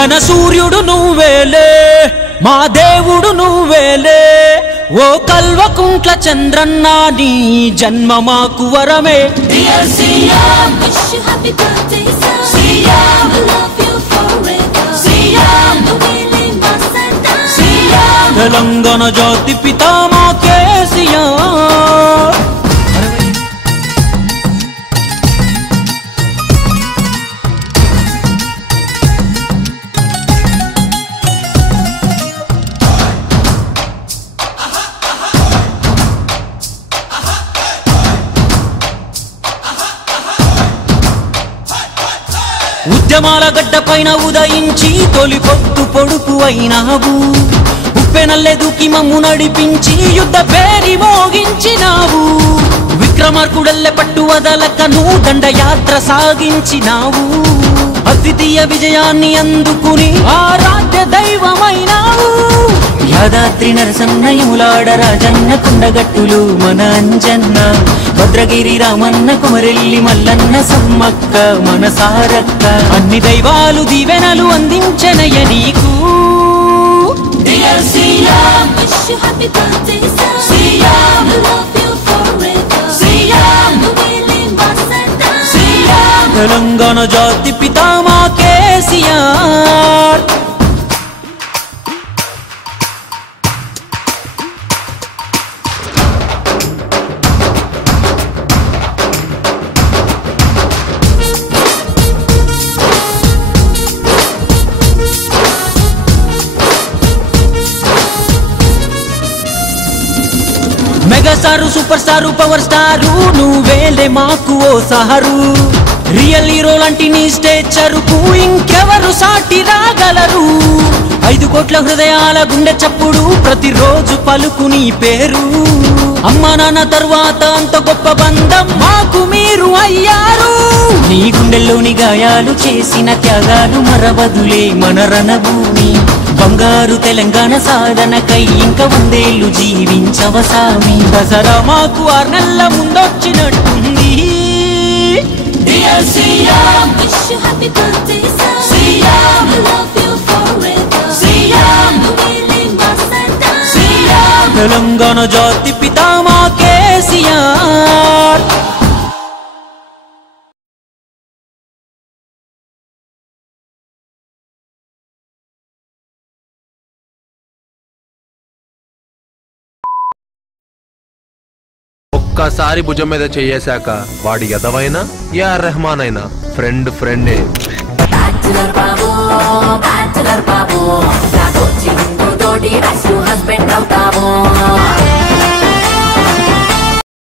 జన సూర్యుడు నువ్వేలే మా దేవుడు నువ్వేలే ఓ కల్వకుంట్ల చంద్రన్న నీ జన్మ మాకు వరమే Dear CM, wish you happy birthday sir. CM, I love you forever. CM, నువ్వేలే మా సర్దా. CM, తెలంగాణ జాతి పితా మా కేసీఆర్ ఉద్యమాల గడ్డ పైన ఉదయించి తొలి పొద్దు పొడుపు అయినావు ఉప్పెనల్లే దూకి మమ్ము నడిపించి యుద్ధ పేరి మోగించినావు విక్రమార్కుడల్లె పట్టు వదలక నువ్వు దండయాత్ర సాగించినావు అద్వితీయ విజయాన్ని అందుకుని ఆరాధ్య దైవమైనావు యాదాద్రి నరసన్నయములాడ రాజన్న కొండగట్టులు మన అంజన్న భద్రగిరి రామన్న కుమరెల్లి మల్లన్న సమ్మక్క మన సారక్క అన్ని దైవాలు దీవెనలు అందించనయ నీకు dear CM, wish you happy birthday sir. CM, I love you forever. CM, నువ్వేలే మా సర్దా. CM, తెలంగాణ జాతి పితా మా KCR mega star super star power star నువ్వేలే మాకు ఓ సహరు రియల్ హీరో లాంటి నీ స్టేచరుకు ఇంకెవరు సాటి రాగలరు 5 కోట్ల హృదయాల గుండె చప్పుడు ప్రతిరోజు పలుకు నీ పేరు అమ్మా నాన్న తర్వాత అంత గొప్ప బంధం మాకు మీరు అయ్యారు నీ గుండెల్లోని గాయాలు చేసిన త్యాగాలు మరవదులే మన రణభూమి బంగారు తెలంగాణ సాధనకై ఇంకా 100 ఏళ్ళు జీవించవసామి దసరా మాకు 6 నెలల ముందొచ్చినట్టుంది dear CM, wish you happy birthday sir. CM, I love you forever. CM, నువ్వేలే మా సర్దా. CM, తెలంగాణ జాతి పితా మా కేసీఆర్ ఒక్కసారి భుజం మీద చేయేశాక వాడి ఎదవైనా ఏఆర్ రెహమాన్ అయినా ఫ్రెండే బ్యాచులర్ బాబు నాకు చిరుతోటి హస్బెండ్ అవుతాము